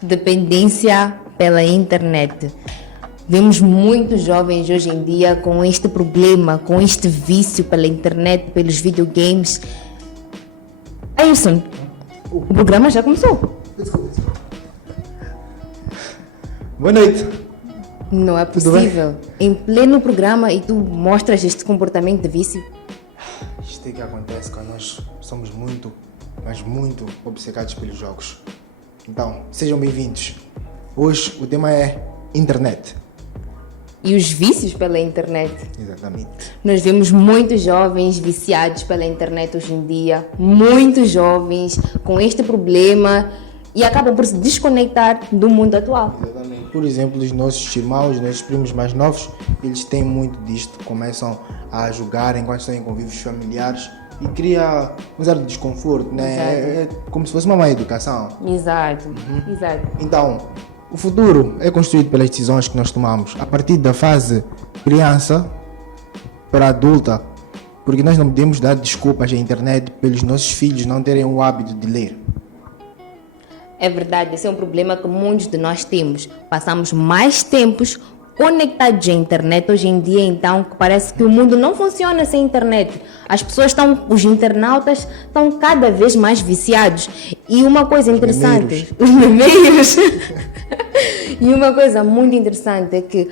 Dependência pela internet. Vemos muitos jovens hoje em dia com este problema, com este vício pela internet, pelos videogames. Ailson, o programa já começou. Boa noite. Não é possível. Em pleno programa e tu mostras este comportamento de vício? Isto é que acontece quando nós somos muito, mas muito obcecados pelos jogos. Então, sejam bem-vindos. Hoje o tema é internet. E os vícios pela internet. Exatamente. Nós vemos muitos jovens viciados pela internet hoje em dia, muitos jovens com este problema e acabam por se desconectar do mundo atual. Exatamente. Por exemplo, os nossos irmãos, os nossos primos mais novos, eles têm muito disto, começam a jogar enquanto estão em convívios familiares e cria um certo desconforto, né? É como se fosse uma má educação. Exato, exato. Então, o futuro é construído pelas decisões que nós tomamos a partir da fase criança para adulta, porque nós não podemos dar desculpas à internet pelos nossos filhos não terem o hábito de ler. É verdade, esse é um problema que muitos de nós temos. Passamos mais tempos conectados à internet hoje em dia, então, que parece que o mundo não funciona sem internet. Os internautas estão cada vez mais viciados. E uma coisa interessante, os memeiros. E uma coisa muito interessante é que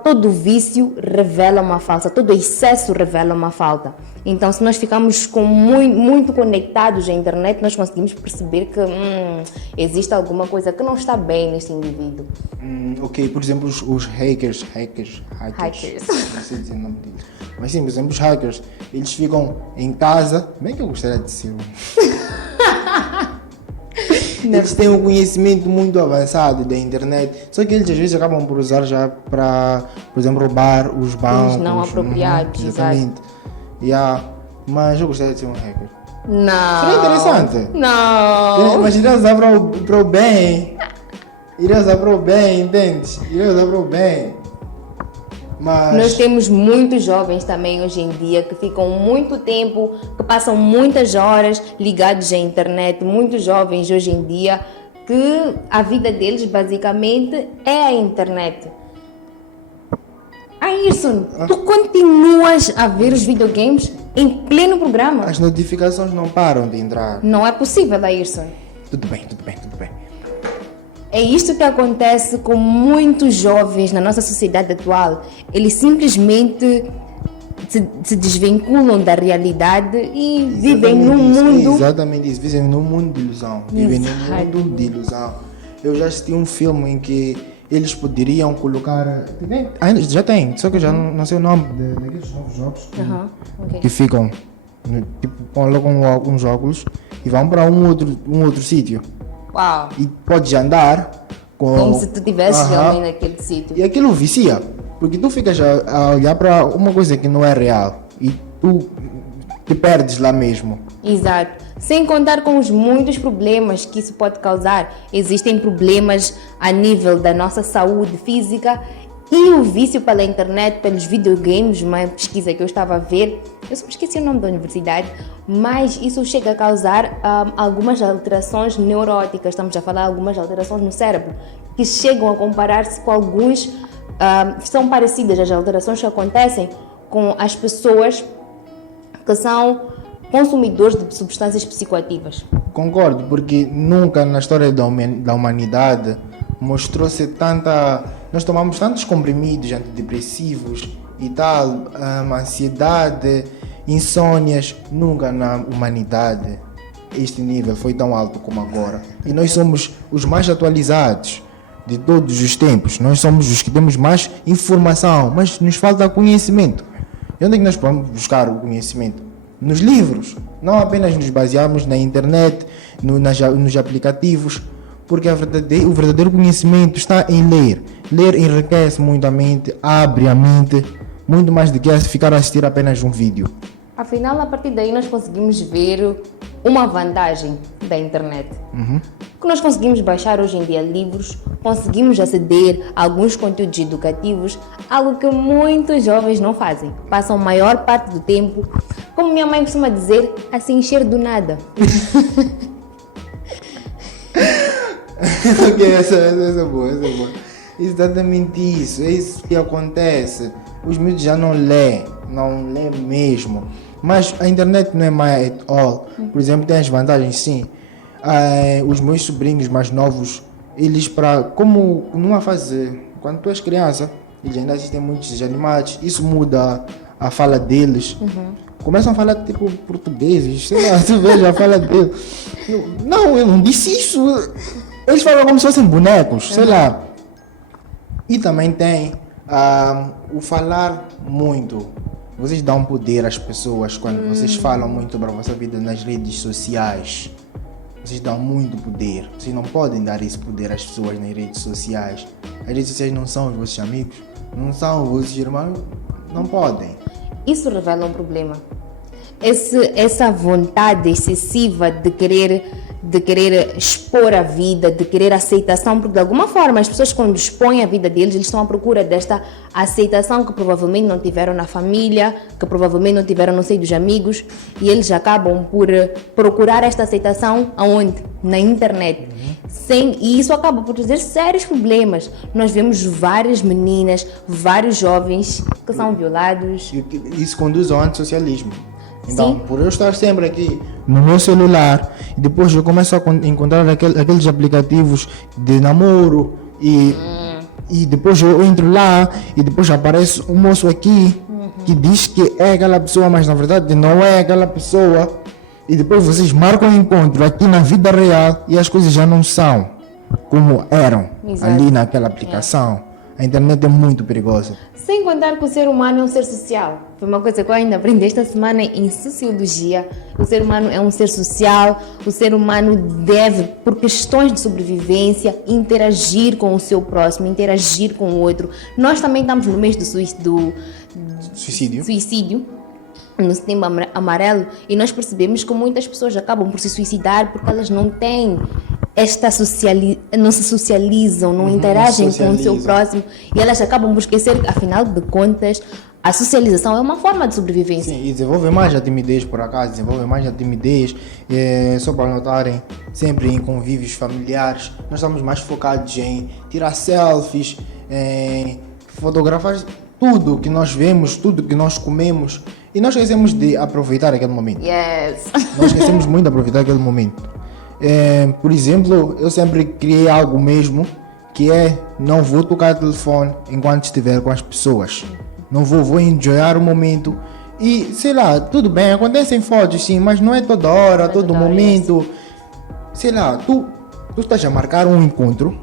todo vício revela uma falta, todo excesso revela uma falta. Então, se nós ficamos muito conectados à internet, nós conseguimos perceber que existe alguma coisa que não está bem neste indivíduo. Ok, por exemplo, os hackers. Não sei dizer o nome deles. Mas sim, por exemplo, os hackers, eles ficam em casa, bem que eu gostaria de ser Eles têm um conhecimento muito avançado da internet, só que eles às vezes acabam por usar já para, por exemplo, roubar os bancos. Os não apropriados, exatamente. Mas eu gostaria de ser um hacker. Não. Seria interessante. Não. Mas iria usar para o bem. Iria usar para o bem, entende? Iria usar para o bem. Mas nós temos muitos jovens também hoje em dia que ficam muito tempo, que passam muitas horas ligados à internet. Muitos jovens hoje em dia que a vida deles basicamente é a internet. Ayrson, tu continuas a ver os videogames em pleno programa? as notificações não param de entrar. Não é possível, Ayrson. Tudo bem. É isto que acontece com muitos jovens na nossa sociedade atual. Eles simplesmente se desvinculam da realidade e vivem num mundo... Exatamente isso, vivem num mundo de ilusão. Vivem num mundo de ilusão. Eu já assisti um filme em que eles poderiam colocar... Ainda já tem, só que eu já não sei o nome daqueles novos jogos que ficam... Tipo, colocam alguns óculos e vão para um outro sítio. Uau! E podes andar como se tu estivesse realmente naquele sítio. E aquilo vicia, porque tu ficas a olhar para uma coisa que não é real e tu te perdes lá mesmo. Exato. Sem contar com os muitos problemas que isso pode causar. Existem problemas a nível da nossa saúde física e o vício pela internet, pelos videogames, uma pesquisa que eu estava a ver, eu só esqueci o nome da universidade, mas isso chega a causar algumas alterações neuróticas, estamos a falar de algumas alterações no cérebro, que chegam a comparar-se com alguns, são parecidas as alterações que acontecem com as pessoas que são consumidores de substâncias psicoativas. Concordo, porque nunca na história da humanidade mostrou-se tanta... Nós tomamos tantos comprimidos antidepressivos e tal, ansiedade, insônias. Nunca na humanidade este nível foi tão alto como agora. E nós somos os mais atualizados de todos os tempos. Nós somos os que temos mais informação, mas nos falta conhecimento. E onde é que nós podemos buscar o conhecimento? Nos livros. Não apenas nos baseamos na internet, nos aplicativos, porque o verdadeiro conhecimento está em ler. Ler enriquece muito a mente, abre a mente, muito mais do que ficar a assistir apenas um vídeo. Afinal, a partir daí nós conseguimos ver uma vantagem da internet. Que nós conseguimos baixar hoje em dia livros, conseguimos aceder a alguns conteúdos educativos, algo que muitos jovens não fazem. Passam a maior parte do tempo, como minha mãe costuma dizer, a se encher do nada. Ok, essa é boa, essa é boa. Exatamente isso, é isso que acontece. Os miúdos já não lê mesmo. Mas a internet não é má at all. Por exemplo, tem as vantagens, sim. Os meus sobrinhos mais novos, eles como numa fase, quando tu és criança, eles ainda assistem muitos animados, isso muda a fala deles. Começam a falar tipo portugueses, sei lá, tu veja a fala deles. Não, eu não disse isso. Eles falam como se fossem bonecos, sei lá. E também tem o falar muito. Vocês dão poder às pessoas quando vocês falam muito sobre a vossa vida nas redes sociais. Vocês dão muito poder. Vocês não podem dar esse poder às pessoas nas redes sociais. As redes sociais não são os vossos amigos, não são os vossos irmãos, não podem. Isso revela um problema. Essa vontade excessiva de querer expor a vida, de querer aceitação, porque de alguma forma as pessoas quando expõem a vida deles, eles estão à procura desta aceitação que provavelmente não tiveram na família, que provavelmente não tiveram no seio dos amigos, e eles acabam por procurar esta aceitação aonde? Na internet. E isso acaba por trazer sérios problemas. Nós vemos várias meninas, vários jovens que são violados. Isso conduz ao antissocialismo. Então, Sim. por eu estar sempre aqui no meu celular, e depois eu começo a encontrar aqueles aplicativos de namoro, e depois eu entro lá, e depois aparece um moço aqui que diz que é aquela pessoa, mas na verdade não é aquela pessoa, e depois vocês marcam um encontro aqui na vida real e as coisas já não são como eram. Exato. Ali naquela aplicação. A internet é muito perigosa. Sem contar que o ser humano é um ser social. Foi uma coisa que eu ainda aprendi esta semana em Sociologia. O ser humano é um ser social, o ser humano deve, por questões de sobrevivência, interagir com o seu próximo, interagir com o outro. Nós também estamos no mês do suicídio, no Setembro Amarelo, e nós percebemos que muitas pessoas acabam por se suicidar porque elas não têm não se socializam, não interagem com o seu próximo, e elas acabam por esquecer que, afinal de contas, a socialização é uma forma de sobrevivência. Sim, e desenvolve mais a timidez, por acaso, só para notarem, sempre em convívios familiares, nós estamos mais focados em tirar selfies, em fotografar tudo que nós vemos, tudo que nós comemos, e nós esquecemos de aproveitar aquele momento. Yes. Nós esquecemos muito de aproveitar aquele momento. Por exemplo, eu sempre criei algo mesmo, que é não vou tocar telefone enquanto estiver com as pessoas. Não vou enjoyar o momento. E sei lá, tudo bem, acontecem fotos sim, mas não é toda hora, todo momento. Sei lá, tu estás a marcar um encontro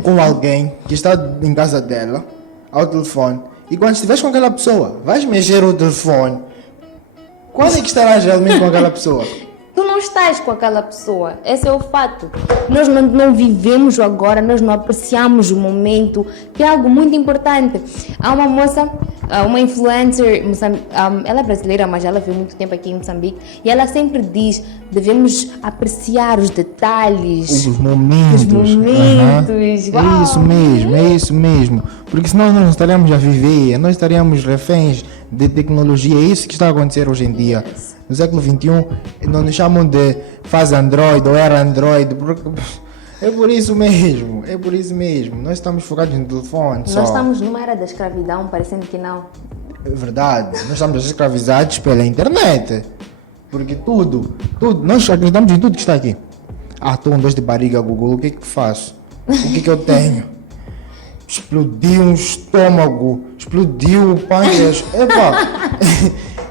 com alguém que está em casa dela, ao telefone, e quando estiveres com aquela pessoa, vais mexer o telefone. Quando é que estarás realmente com aquela pessoa? Tu não estás com aquela pessoa, esse é o fato. Nós não vivemos o agora, nós não apreciamos o momento, que é algo muito importante. Há uma moça, uma influencer, ela é brasileira, mas ela vive muito tempo aqui em Moçambique, e ela sempre diz, devemos apreciar os detalhes. Os momentos. É isso mesmo. Porque senão nós não estaríamos a viver, nós estaríamos reféns de tecnologia. É isso que está a acontecer hoje em dia. No século XXI, não nos chamam de fase Android ou era Android. É por isso mesmo. Nós estamos focados no telefone. Nós estamos numa era da escravidão, parecendo que não. É verdade. Nós estamos escravizados pela internet. Porque tudo, nós acreditamos em tudo que está aqui. Estou com dor de barriga, Google, o que é que faço? O que é que eu tenho? Explodiu um estômago, explodiu o pâncreas. Epa!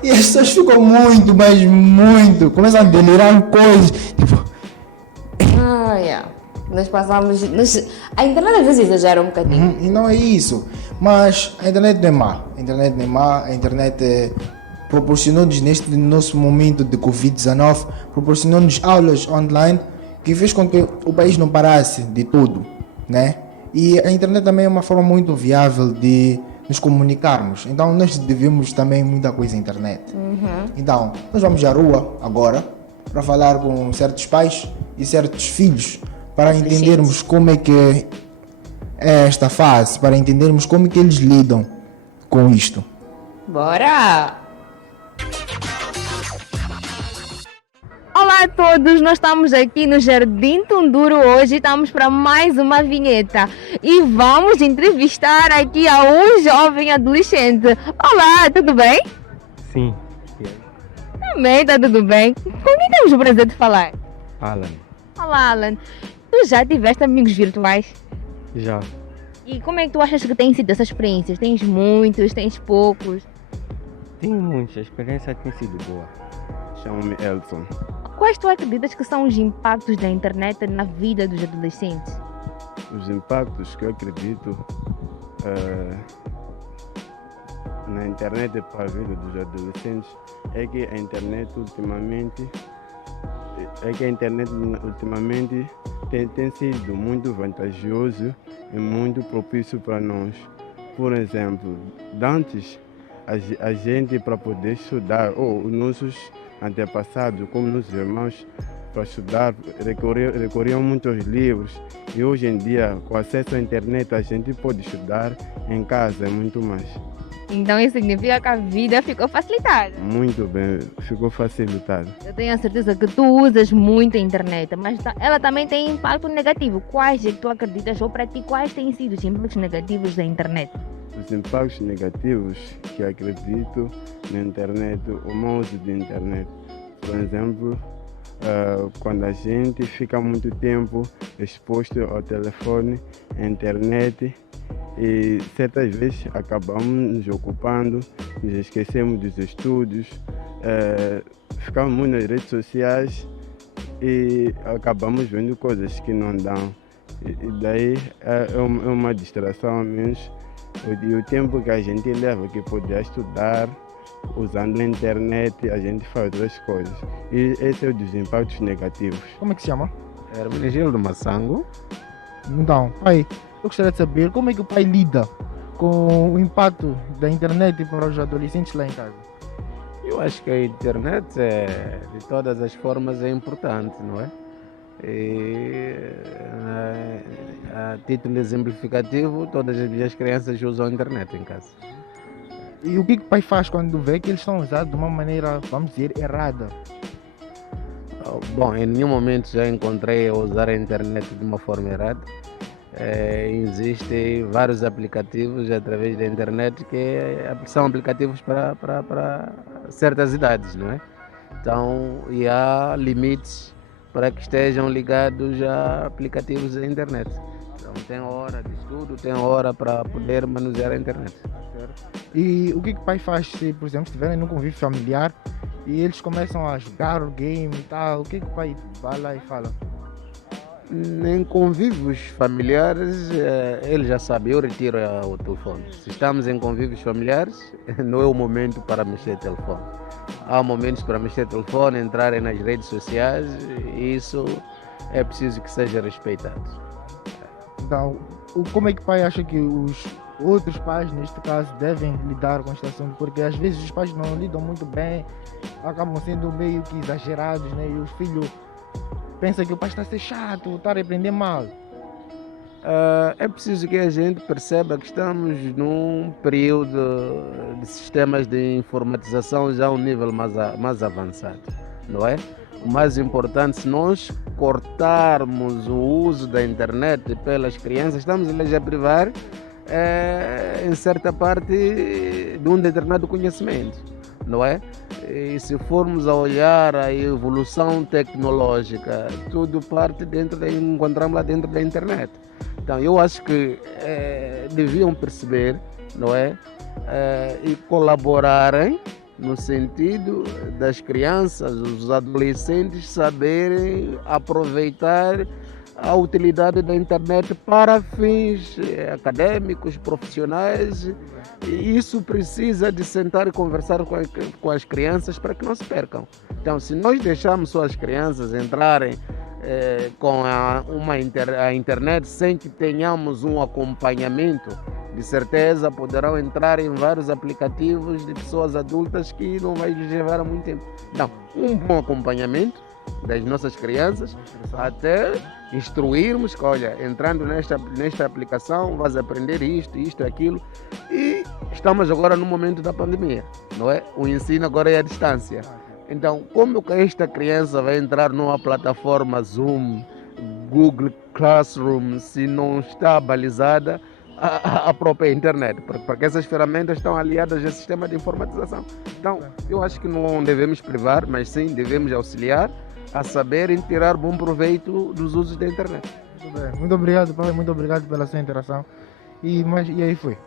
E as pessoas ficam muito, mas muito, começam a delirar coisas. Tipo, Nós passamos. A internet às vezes exagera um bocadinho. E não é isso. Mas a internet não é má. A internet proporcionou-nos, neste nosso momento de Covid-19, proporcionou-nos aulas online que fez com que o país não parasse de tudo, né? E a internet também é uma forma muito viável de nos comunicarmos. Então nós devemos também muita coisa à internet. Então, nós vamos à rua agora para falar com certos pais e certos filhos para entendermos como é que é esta fase, para entendermos como é que eles lidam com isto. Bora! Olá a todos, nós estamos aqui no Jardim Tunduro hoje, estamos para mais uma vinheta e vamos entrevistar aqui a um jovem adolescente. Olá, tudo bem? Sim. Também está tudo bem. Com quem temos o prazer de falar? Alan, Olá, Alan. Tu já tiveste amigos virtuais? já. E como é que tu achas que tem sido essas experiências? Tens muitos, tens poucos? Tenho muitos, a experiência tem sido boa. Chamo-me Elson. Quais tu acreditas que são os impactos da internet na vida dos adolescentes? Os impactos que eu acredito na internet para a vida dos adolescentes é que a internet ultimamente tem sido muito vantajoso e muito propício para nós. Por exemplo, antes a gente para poder estudar, ou os nossos antepassados, como nossos irmãos, para estudar recorriam muito aos livros, e hoje em dia, com acesso à internet, a gente pode estudar em casa e muito mais. Então isso significa que a vida ficou facilitada. Muito bem, ficou facilitado. Eu tenho a certeza que tu usas muito a internet, mas ela também tem impacto negativo. Quais é que tu acreditas, ou para ti, quais têm sido os impactos negativos da internet? Os impactos negativos que acredito na internet, o mau uso de internet. Por exemplo, quando a gente fica muito tempo exposto ao telefone, à internet, e certas vezes acabamos nos ocupando, nos esquecemos dos estudos, ficamos muito nas redes sociais e acabamos vendo coisas que não dão. E daí é uma distração a menos. E o tempo que a gente leva, que podia estudar, usando a internet, a gente faz outras coisas. E esse é um dos impactos negativos. Como é que se chama? Hermenegildo Massango. Então, pai, eu gostaria de saber como é que o pai lida com o impacto da internet para os adolescentes lá em casa. Eu acho que a internet, de todas as formas, é importante, não é? E, a título exemplificativo, todas as minhas crianças usam a internet em casa. E o que o pai faz quando vê que eles estão usados de uma maneira, vamos dizer, errada? Bom, em nenhum momento já encontrei a usar a internet de uma forma errada. Existem vários aplicativos através da internet que são aplicativos para certas idades, não é? Então, e há limites para que estejam ligados a aplicativos da internet. Então, tem hora de estudo, tem hora para poder manusear a internet. E o que o pai faz se, por exemplo, estiverem num convívio familiar e eles começam a jogar o game e tal? O que o pai vai lá e fala? Em convívios familiares, ele já sabe, eu retiro o telefone. Se estamos em convívios familiares, não é o momento para mexer o telefone. Há momentos para mexer o telefone, entrarem nas redes sociais, e isso é preciso que seja respeitado. Então, como é que o pai acha que os outros pais, neste caso, devem lidar com este assunto? Porque às vezes os pais não lidam muito bem, acabam sendo meio que exagerados, né? E o filho pensa que o pai está a ser chato, está a repreender mal. É preciso que a gente perceba que estamos num período de sistemas de informatização já a um nível mais avançado, não é? O mais importante, se nós cortarmos o uso da internet pelas crianças, estamos a privar, em certa parte, de um determinado conhecimento, não é? E se formos a olhar a evolução tecnológica, tudo parte encontramos lá dentro da internet. Então eu acho que deviam perceber, não é? E colaborarem no sentido das crianças, os adolescentes saberem aproveitar a utilidade da internet para fins acadêmicos, profissionais, e isso precisa de sentar e conversar com as crianças para que não se percam. Então, se nós deixarmos só as crianças entrarem com a internet sem que tenhamos um acompanhamento, de certeza poderão entrar em vários aplicativos de pessoas adultas que não vai lhes levar a muito tempo. Então, um bom acompanhamento das nossas crianças, até instruirmos que, olha, entrando nesta aplicação vais aprender isto, aquilo, e estamos agora no momento da pandemia, não é? O ensino agora é à distância. Então, como que esta criança vai entrar numa plataforma Zoom, Google Classroom, se não está balizada a própria internet? Porque essas ferramentas estão aliadas ao sistema de informatização. Então, eu acho que não devemos privar, mas sim devemos auxiliar a saberem tirar bom proveito dos usos da internet. Muito bem. Muito obrigado, pai. Muito obrigado pela sua interação. E aí foi.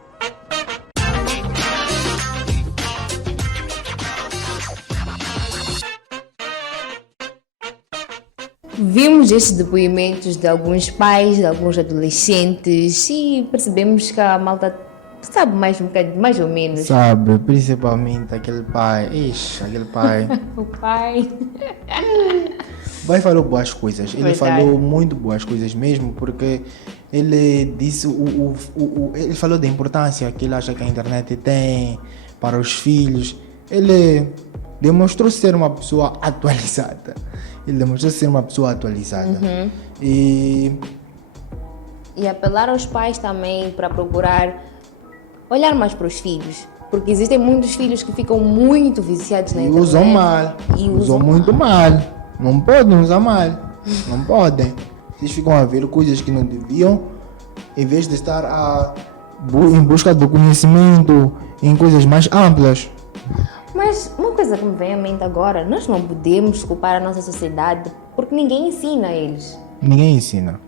Vimos estes depoimentos de alguns pais, de alguns adolescentes e percebemos que a malta sabe mais um bocadinho, mais ou menos. Sabe, principalmente aquele pai. Aquele pai. O pai. Vai falou boas coisas. Ele Verdade. falou muito boas coisas mesmo, porque ele disse ele falou da importância que ele acha que a internet tem para os filhos. Ele demonstrou ser uma pessoa atualizada. E E apelar aos pais também para procurar olhar mais para os filhos. Porque existem muitos filhos que ficam muito viciados na internet. usam mal. E Usam muito mal. Não podem usar mal. Não podem. Vocês ficam a ver coisas que não deviam, em vez de estar em busca do conhecimento em coisas mais amplas. Mas uma coisa que me vem à mente agora, nós não podemos culpar a nossa sociedade porque ninguém ensina a eles. Ninguém ensina.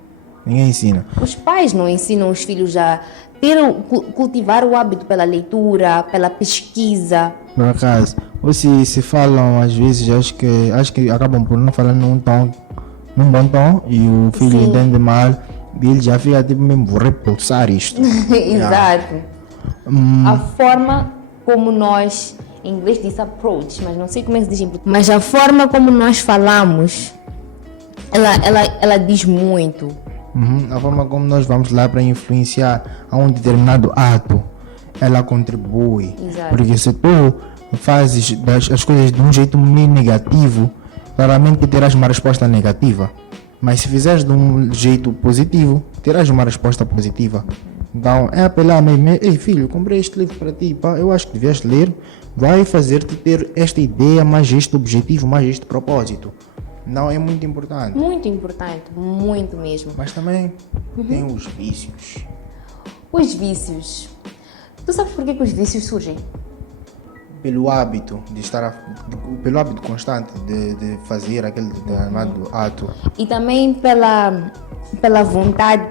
Os pais não ensinam os filhos a cultivar o hábito pela leitura, pela pesquisa. Por acaso, ou se falam às vezes, acho que acabam por não falar num bom tom, e o filho Sim. entende mal e ele já fica tipo mesmo, vou repulsar isto. Exato. A forma como nós, em inglês diz approach, mas não sei como é que se diz em português. Mas a forma como nós falamos, ela diz muito. A forma como nós vamos lá para influenciar a um determinado ato, ela contribui. Exato. Porque se tu fazes as coisas de um jeito meio negativo, claramente terás uma resposta negativa. Mas se fizeres de um jeito positivo, terás uma resposta positiva. Então é apelar mesmo: ei filho, comprei este livro para ti, pá, eu acho que devias ler, vai fazer-te ter esta ideia, mais este objetivo, mais este propósito. Não, é muito importante. Muito importante, muito mesmo. Mas também tem os vícios. Os vícios. Tu sabes por que os vícios surgem? Pelo hábito pelo hábito constante de fazer aquele determinado ato. E também pela vontade,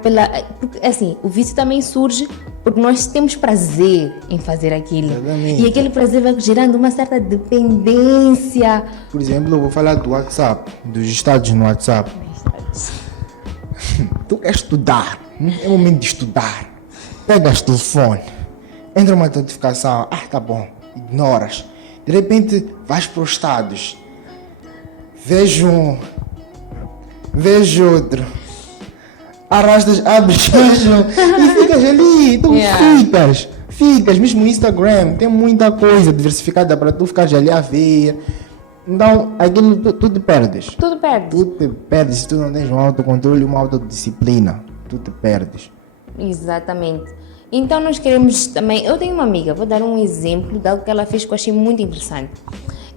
porque assim, o vício também surge porque nós temos prazer em fazer aquilo. Exatamente. E aquele prazer vai gerando uma certa dependência. Por exemplo, eu vou falar do WhatsApp, dos estados no WhatsApp. Tu queres estudar, é momento de estudar. Pegas o telefone, entra uma notificação, tá bom, ignoras. De repente vais para os estados, vejo outro, arrastas, abres, vejo e ficas ali, tu ficas, mesmo no Instagram, tem muita coisa diversificada para tu ficares ali a ver. Então, aquilo tu te perdes. Tudo perde. Tu te perdes se tu não tens um autocontrole e uma autodisciplina. Tu te perdes. Exatamente. Então nós queremos também... Eu tenho uma amiga, vou dar um exemplo de algo que ela fez que eu achei muito interessante.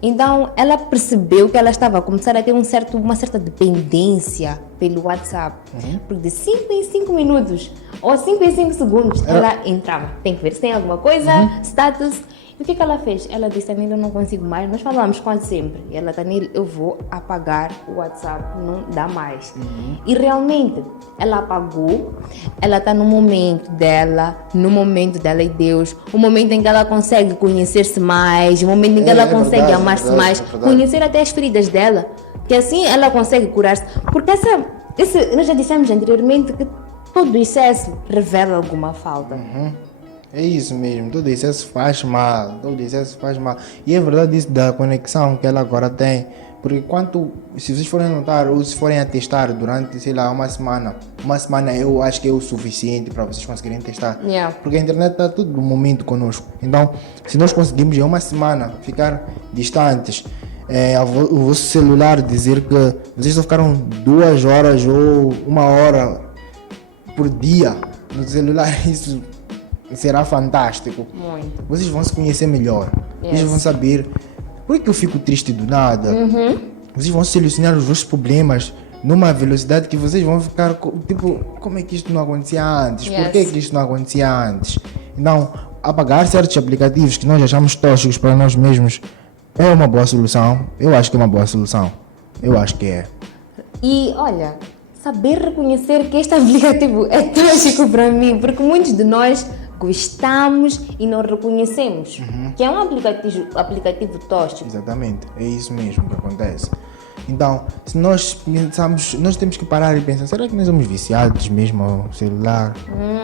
Então ela percebeu que ela estava a começar a ter uma certa dependência pelo WhatsApp. Porque de 5 em 5 minutos ou 5 em 5 segundos ela entrava. Tem que ver se tem alguma coisa, status... E o que ela fez? Ela disse: Tanil, eu não consigo mais. Nós falamos quase sempre. E ela: Tanil, eu vou apagar o WhatsApp, não dá mais. E realmente, ela apagou. Ela está no momento dela e Deus. O momento em que ela consegue conhecer-se mais. O momento em que ela consegue verdade, amar-se é mais. verdade. Conhecer até as feridas dela. Que assim ela consegue curar-se. Porque nós já dissemos anteriormente que todo excesso revela alguma falta. É isso mesmo, todo excesso faz mal, E é verdade isso da conexão que ela agora tem, porque se vocês forem notar ou se forem a testar durante, sei lá, uma semana eu acho que é o suficiente para vocês conseguirem testar. Yeah. Porque a internet está todo no momento conosco. Então, se nós conseguimos em uma semana ficar distantes, o vosso celular dizer que vocês só ficaram 2 horas ou 1 hora por dia no celular, isso será fantástico. Muito. Vocês vão se conhecer melhor. Yes. Vocês vão saber Por que eu fico triste do nada? Vocês vão solucionar os vossos problemas numa velocidade que vocês vão ficar tipo, como é que isto não acontecia antes? Por que isto não acontecia antes? Então, apagar certos aplicativos que nós achamos tóxicos para nós mesmos é uma boa solução. Eu acho que é uma boa solução. Eu acho que é. E olha, saber reconhecer que este aplicativo é tóxico para mim, porque muitos de nós gostamos e não reconhecemos que é um aplicativo tóxico. Exatamente, é isso mesmo que acontece. Então, se nós pensamos, nós temos que parar e pensar, será que nós somos viciados mesmo ao celular?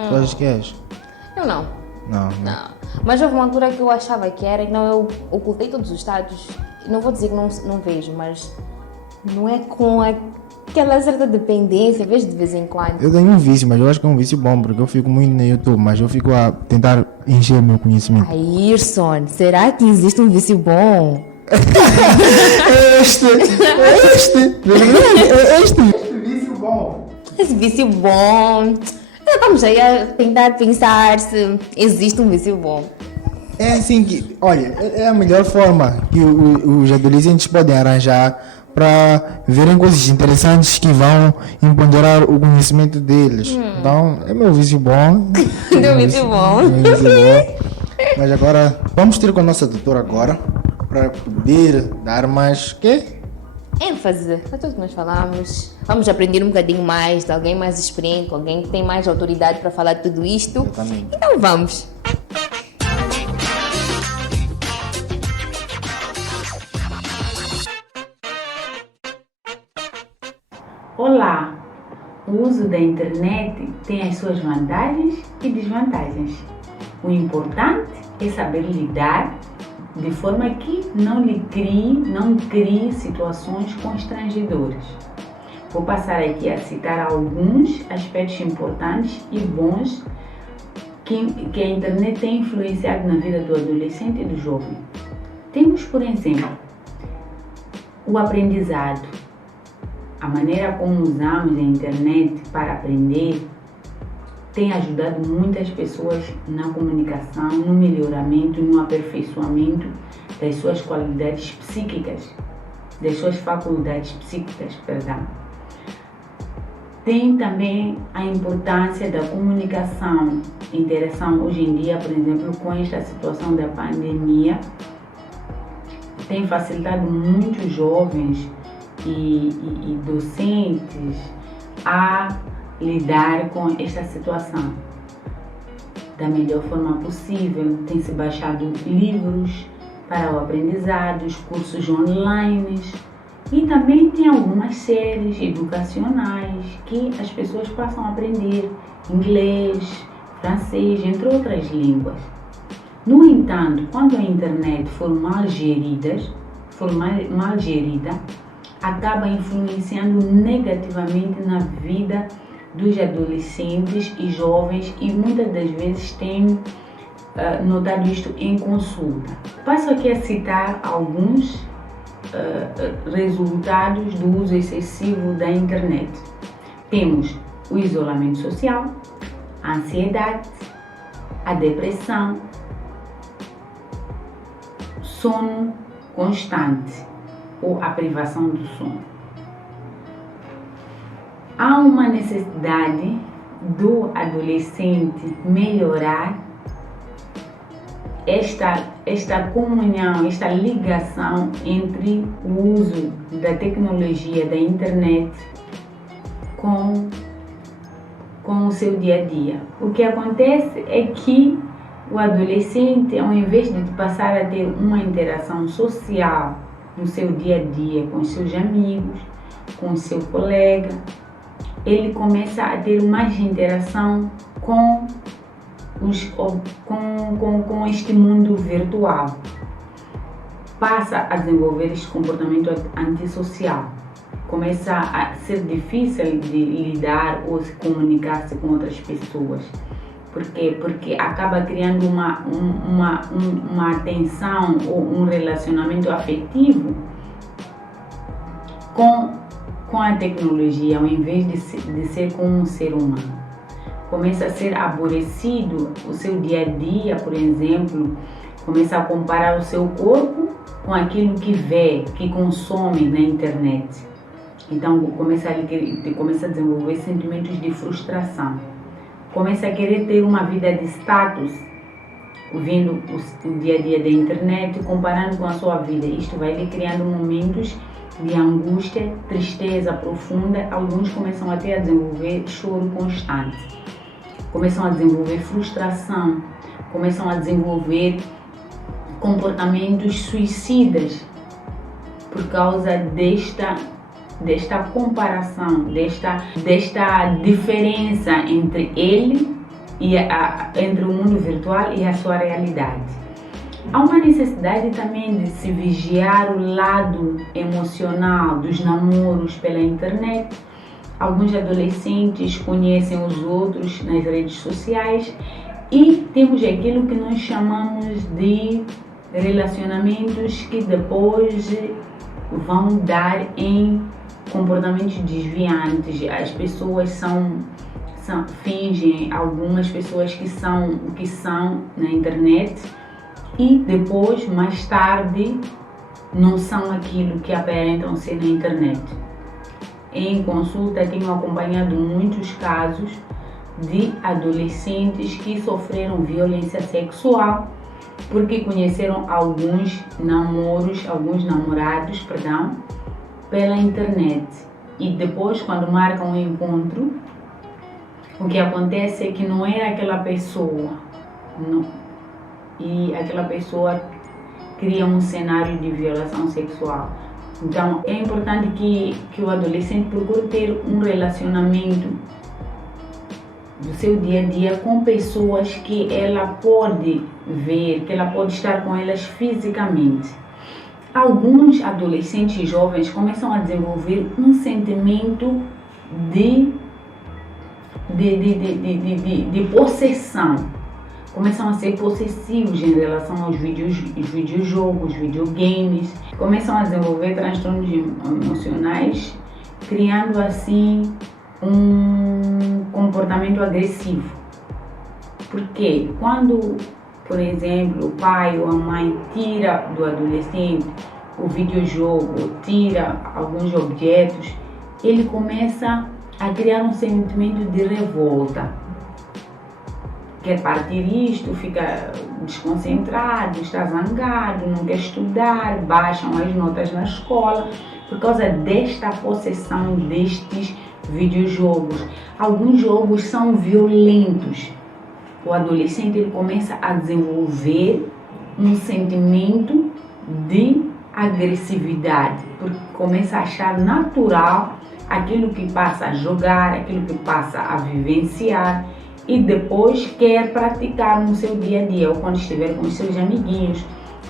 Tu achas que és? Eu não. Não. Mas houve uma altura que eu achava que era, então eu ocultei todos os status. Não vou dizer que não vejo, mas não é com aquela certa dependência, vejo de vez em quando. Eu tenho um vício, mas eu acho que é um vício bom, porque eu fico muito no YouTube, mas eu fico a tentar encher meu conhecimento. Ayrson, será que existe um vício bom? Este vício bom. Esse vício bom. Vamos aí a tentar pensar se existe um vício bom. É assim que, olha, é a melhor forma que os adolescentes podem arranjar para verem coisas interessantes que vão empoderar o conhecimento deles. Então, é meu vício bom. Meu vício bom. Meu vício bom. Mas agora, vamos ter com a nossa doutora agora, para poder dar mais, ênfase a tudo que nós falamos. Vamos aprender um bocadinho mais de alguém mais experiente, alguém que tem mais autoridade para falar de tudo isto. Exatamente. Então vamos. Olá! O uso da internet tem as suas vantagens e desvantagens. O importante é saber lidar de forma que não crie situações constrangedoras. Vou passar aqui a citar alguns aspectos importantes e bons que a internet tem influenciado na vida do adolescente e do jovem. Temos, por exemplo, o aprendizado. A maneira como usamos a internet para aprender tem ajudado muitas pessoas na comunicação, no melhoramento, no aperfeiçoamento das suas qualidades psíquicas, das suas faculdades psíquicas, perdão. Tem também a importância da comunicação, interação hoje em dia, por exemplo, com esta situação da pandemia, tem facilitado muitos jovens e docentes a lidar com esta situação da melhor forma possível. Tem se baixado livros para o aprendizado, os cursos online e também tem algumas séries educacionais que as pessoas passam a aprender inglês, francês, entre outras línguas. No entanto, quando a internet for mal gerida, acaba influenciando negativamente na vida dos adolescentes e jovens e muitas das vezes tenho notado isto em consulta. Passo aqui a citar alguns resultados do uso excessivo da internet. Temos o isolamento social, a ansiedade, a depressão, sono constante ou a privação do sono. Há uma necessidade do adolescente melhorar esta comunhão, esta ligação entre o uso da tecnologia, da internet com o seu dia a dia. O que acontece é que o adolescente, ao invés de passar a ter uma interação social no seu dia a dia com os seus amigos, com o seu colega, ele começa a ter mais interação com este mundo virtual. Passa a desenvolver este comportamento antissocial. Começa a ser difícil de lidar ou se comunicar-se com outras pessoas. Por quê? Porque acaba criando uma atenção ou um relacionamento afetivo com a tecnologia, ao invés de ser com um ser humano. Começa a ser aborrecido o seu dia a dia, por exemplo, Começa a comparar o seu corpo com aquilo que vê, que consome na internet. Então começa a desenvolver sentimentos de frustração. Começa a querer ter uma vida de status, vendo o dia a dia da internet, comparando com a sua vida. Isto vai lhe criando momentos de angústia, tristeza profunda. Alguns começam até a desenvolver choro constante. Começam a desenvolver frustração. Começam a desenvolver comportamentos suicidas por causa desta comparação, desta diferença entre ele e entre o mundo virtual e a sua realidade. Há uma necessidade também de se vigiar o lado emocional dos namoros pela internet. Alguns adolescentes conhecem os outros nas redes sociais e temos aquilo que nós chamamos de relacionamentos que depois vão dar em comportamentos desviantes. As pessoas fingem algumas pessoas que são o que são na internet e depois, mais tarde, não são aquilo que aparentam ser na internet. Em consulta, tenho acompanhado muitos casos de adolescentes que sofreram violência sexual porque conheceram alguns namorados, pela internet. E depois, quando marcam um encontro, o que acontece é que não era aquela pessoa. E aquela pessoa cria um cenário de violação sexual. Então, é importante que o adolescente procure ter um relacionamento do seu dia a dia com pessoas que ela pode ver, que ela pode estar com elas fisicamente. Alguns adolescentes e jovens começam a desenvolver um sentimento de possessão. Começam a ser possessivos em relação aos videojogos, videogames. Começam a desenvolver transtornos emocionais, criando assim um comportamento agressivo. Porque quando, por exemplo, o pai ou a mãe tira do adolescente o videojogo, tira alguns objetos, ele começa a criar um sentimento de revolta. Quer partir isto, fica desconcentrado, está zangado, não quer estudar, baixam as notas na escola por causa desta possessão destes videojogos. Alguns jogos são violentos. O adolescente ele começa a desenvolver um sentimento de agressividade, porque começa a achar natural aquilo que passa a jogar, aquilo que passa a vivenciar e depois quer praticar no seu dia a dia ou quando estiver com os seus amiguinhos.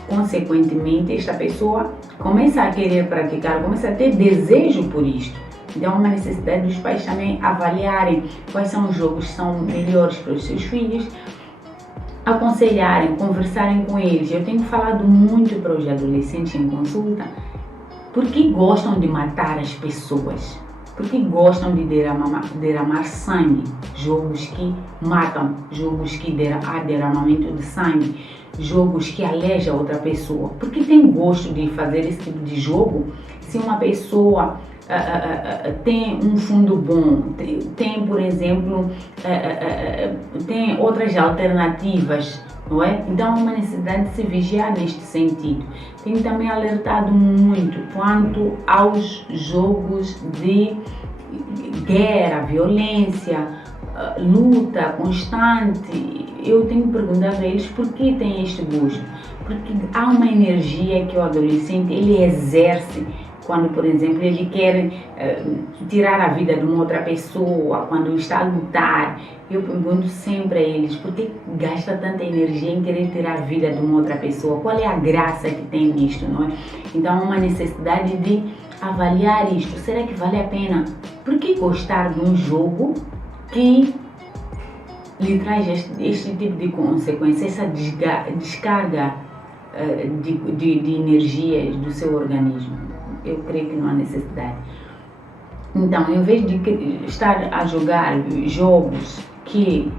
Consequentemente, esta pessoa começa a querer praticar, começa a ter desejo por isto. Então, é uma necessidade dos pais também avaliarem quais são os jogos que são melhores para os seus filhos, aconselharem, conversarem com eles. Eu tenho falado muito para os adolescentes em consulta porque gostam de matar as pessoas, porque gostam de derramar sangue, jogos que matam, jogos que há derramamento de sangue, jogos que alejam outra pessoa. Porque tem gosto de fazer esse tipo de jogo se uma pessoa tem um fundo bom, tem por exemplo, tem outras alternativas, não é? Então há uma necessidade de se vigiar neste sentido. Tenho também alertado muito quanto aos jogos de guerra, violência, luta constante. Eu tenho perguntado a eles por que tem este gosto. Porque há uma energia que o adolescente ele exerce quando, por exemplo, ele quer tirar a vida de uma outra pessoa, quando está a lutar. Eu pergunto sempre a eles, por que gasta tanta energia em querer tirar a vida de uma outra pessoa? Qual é a graça que tem nisto, não é? Então, há uma necessidade de avaliar isto. Será que vale a pena? Por que gostar de um jogo que lhe traz este tipo de consequência, essa descarga de energias do seu organismo? Eu creio que não há necessidade. Então, em vez de estar a jogar jogos que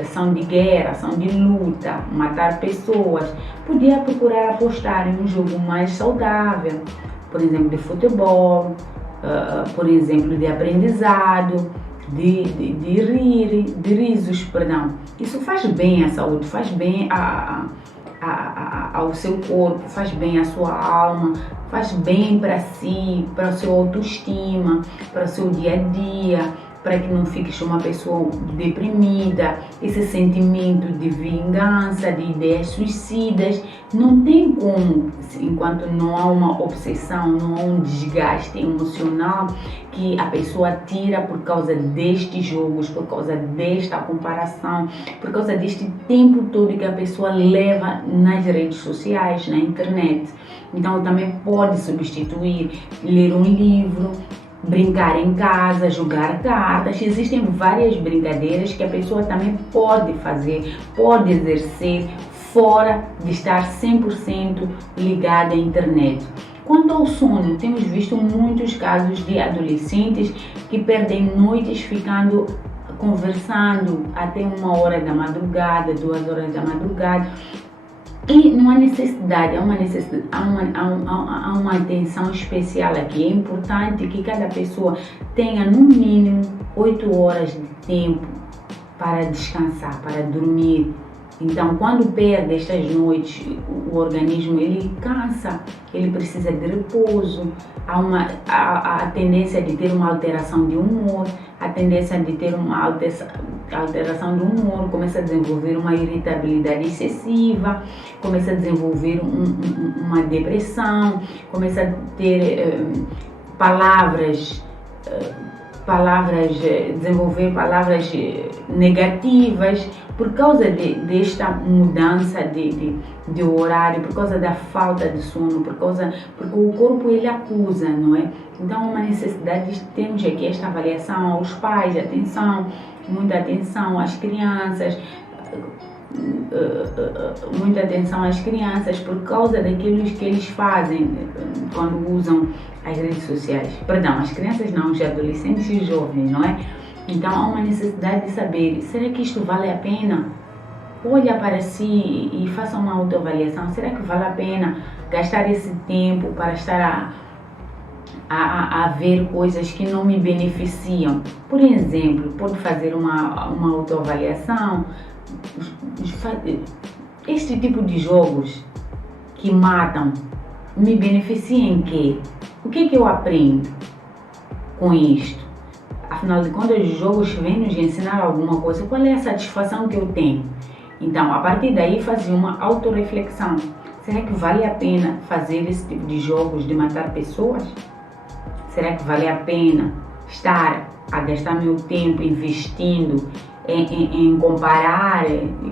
ação de guerra, ação de luta, matar pessoas, podia procurar apostar em um jogo mais saudável, por exemplo, de futebol, por exemplo, de aprendizado, de risos, perdão. Isso faz bem à saúde, faz bem ao seu corpo, faz bem à sua alma, faz bem para si, para o seu autoestima, para o seu dia a dia, para que não fique uma pessoa deprimida, esse sentimento de vingança, de ideias suicidas. Não tem como, enquanto não há uma obsessão, não há um desgaste emocional que a pessoa tira por causa destes jogos, por causa desta comparação, por causa deste tempo todo que a pessoa leva nas redes sociais, na internet. Então também pode substituir, ler um livro, brincar em casa, jogar cartas. Existem várias brincadeiras que a pessoa também pode fazer, pode exercer fora de estar 100% ligada à internet. Quanto ao sono, temos visto muitos casos de adolescentes que perdem noites ficando conversando até 1h da madrugada, 2h da madrugada. E não há necessidade, há uma atenção especial aqui. É importante que cada pessoa tenha no mínimo 8 horas de tempo para descansar, para dormir. Então, quando perde estas noites, o organismo ele cansa, ele precisa de repouso. Há a tendência de ter uma alteração de humor, a tendência de ter uma alteração de humor, começa a desenvolver uma irritabilidade excessiva, começa a desenvolver uma depressão, começa a ter desenvolver palavras negativas por causa desta mudança de horário, por causa da falta de sono, porque o corpo ele acusa, não é? Então há uma necessidade de termos aqui esta avaliação aos pais, muita atenção às crianças, muita atenção às crianças por causa daquilo que eles fazem quando usam as redes sociais. Perdão, as crianças não, os adolescentes e jovens, não é? Então há uma necessidade de saber, será que isto vale a pena? Olha para si e faça uma autoavaliação. Será que vale a pena gastar esse tempo para estar a ver coisas que não me beneficiam? Por exemplo, pode fazer uma autoavaliação. Este tipo de jogos que matam me beneficiam em quê? O que eu aprendo com isto? Afinal de contas, os jogos vêm nos ensinar alguma coisa. Qual é a satisfação que eu tenho? Então, a partir daí, fazer uma autorreflexão. Será que vale a pena fazer esse tipo de jogos de matar pessoas? Será que vale a pena estar a gastar meu tempo investindo em comparar,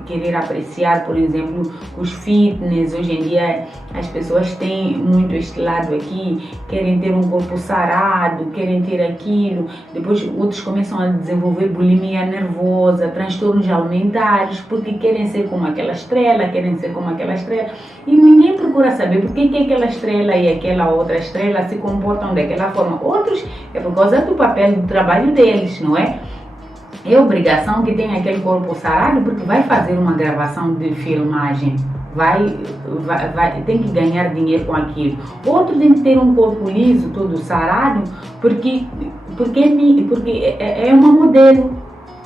querer apreciar, por exemplo, os fitness? Hoje em dia as pessoas têm muito este lado aqui, querem ter um corpo sarado, querem ter aquilo, depois outros começam a desenvolver bulimia nervosa, transtornos alimentares, porque querem ser como aquela estrela, e ninguém procura saber por que aquela estrela e aquela outra estrela se comportam daquela forma. Outros é por causa do papel do trabalho deles, não é? É obrigação que tenha aquele corpo sarado porque vai fazer uma gravação de filmagem, tem que ganhar dinheiro com aquilo. Outro tem que ter um corpo liso, todo sarado, porque é uma modelo.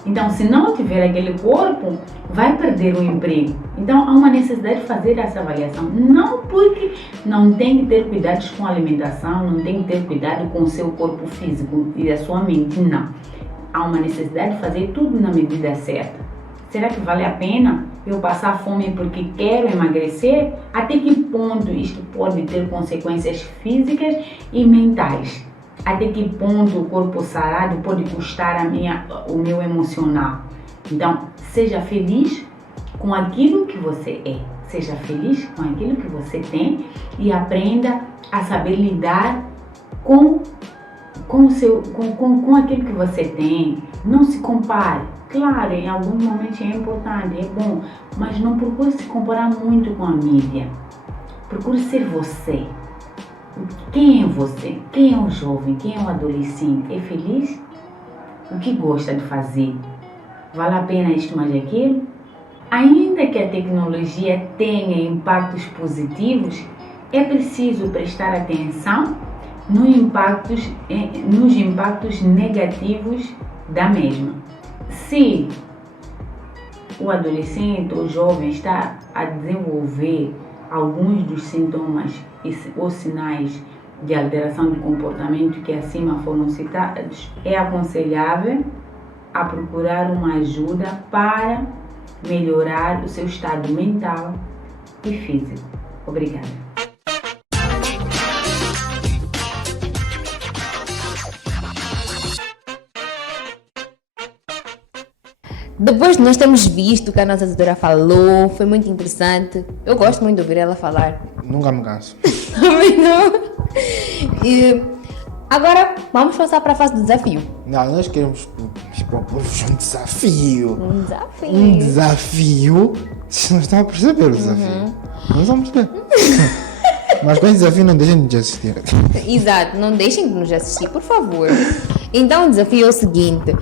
Então, se não tiver aquele corpo, vai perder o emprego. Então, há uma necessidade de fazer essa avaliação. Não porque não tem que ter cuidados com a alimentação, não tem que ter cuidado com o seu corpo físico e a sua mente, não. Há uma necessidade de fazer tudo na medida certa. Será que vale a pena eu passar fome porque quero emagrecer? Até que ponto isto pode ter consequências físicas e mentais? Até que ponto o corpo sarado pode custar o meu emocional? Então, seja feliz com aquilo que você é. Seja feliz com aquilo que você tem e aprenda a saber lidar com aquilo que você tem. Não se compare. Claro, em alguns momentos é importante, é bom, mas não procure se comparar muito com a mídia. Procure ser você. Quem é você? Quem é o jovem? Quem é o adolescente? É feliz? O que gosta de fazer? Vale a pena isto mais aquilo? Ainda que a tecnologia tenha impactos positivos, é preciso prestar atenção nos impactos negativos da mesma. Se o adolescente ou jovem está a desenvolver alguns dos sintomas ou sinais de alteração de comportamento que acima foram citados, é aconselhável a procurar uma ajuda para melhorar o seu estado mental e físico. Obrigada. Depois de nós termos visto o que a nossa tutora falou, foi muito interessante. Eu gosto muito de ouvir ela falar. Nunca me canso. Também não. E agora vamos passar para a fase do desafio. Não, nós queremos propor-vos um desafio. Um desafio. Um desafio. Vocês não estão a perceber o desafio. Não estão a perceber. Mas com esse desafio não deixem de assistir. Exato, não deixem de nos assistir, por favor. Então o desafio é o seguinte: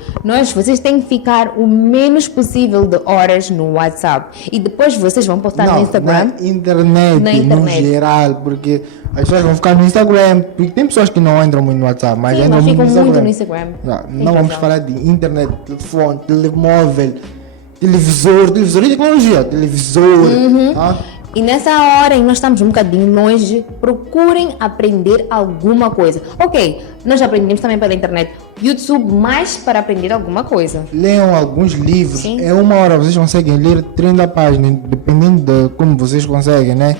vocês têm que ficar o menos possível de horas no WhatsApp. E depois vocês vão postar no Instagram. Na internet, no geral, porque as pessoas vão ficar no Instagram, porque tem pessoas que não entram muito no WhatsApp, mas Sim, entram mas muito ficam no Instagram. muito no Instagram. Não vamos falar de internet, telefone, telemóvel, televisor e tecnologia, televisor. Tá? E nessa hora em que nós estamos um bocadinho longe, procurem aprender alguma coisa. Ok, nós aprendemos também pela internet, YouTube, mais para aprender alguma coisa. Leiam alguns livros. Sim. Em uma hora vocês conseguem ler 30 páginas, dependendo de como vocês conseguem, né?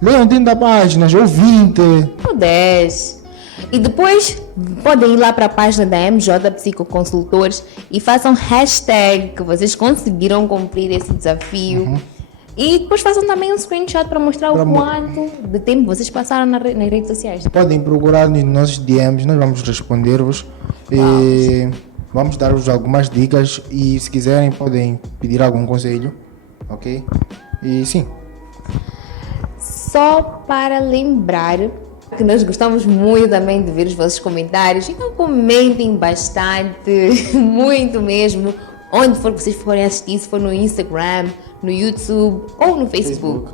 Leiam 30 páginas ou 20. Ou 10. E depois podem ir lá para a página da MJ Psicoconsultores e façam hashtag que vocês conseguiram cumprir esse desafio. E depois façam também um screenshot para mostrar o quanto de tempo vocês passaram nas redes sociais. Podem procurar nos nossos DMs, nós vamos responder-vos. E vamos dar-vos algumas dicas e se quiserem podem pedir algum conselho, ok? E sim. Só para lembrar que nós gostamos muito também de ver os vossos comentários. Então comentem bastante, muito mesmo. Onde for que vocês forem assistir, se for no Instagram, no YouTube ou no Facebook.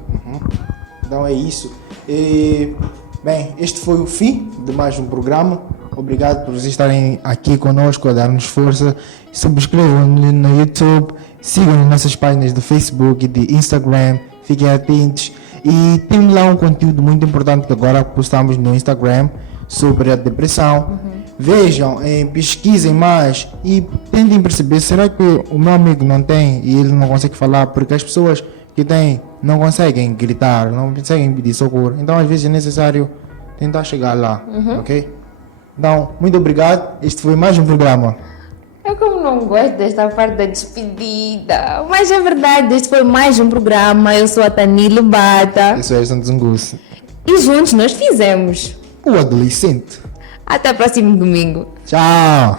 Então é isso. E, bem, este foi o fim de mais um programa. Obrigado por vocês estarem aqui conosco, a dar-nos força. Subscrevam no YouTube, sigam as nossas páginas do Facebook e de Instagram. Fiquem atentos. E tem lá um conteúdo muito importante que agora postamos no Instagram sobre a depressão. Vejam, pesquisem mais e tentem perceber, será que o meu amigo não tem e ele não consegue falar? Porque as pessoas que têm não conseguem gritar, não conseguem pedir socorro. Então às vezes é necessário tentar chegar lá, ok? Então, muito obrigado. Este foi mais um programa. Eu como não gosto desta parte da despedida, mas é verdade, este foi mais um programa. Eu sou a Tanilo Bata Eu sou Edson Zungus, e juntos nós fizemos. o adolescente. Até o próximo domingo. Tchau!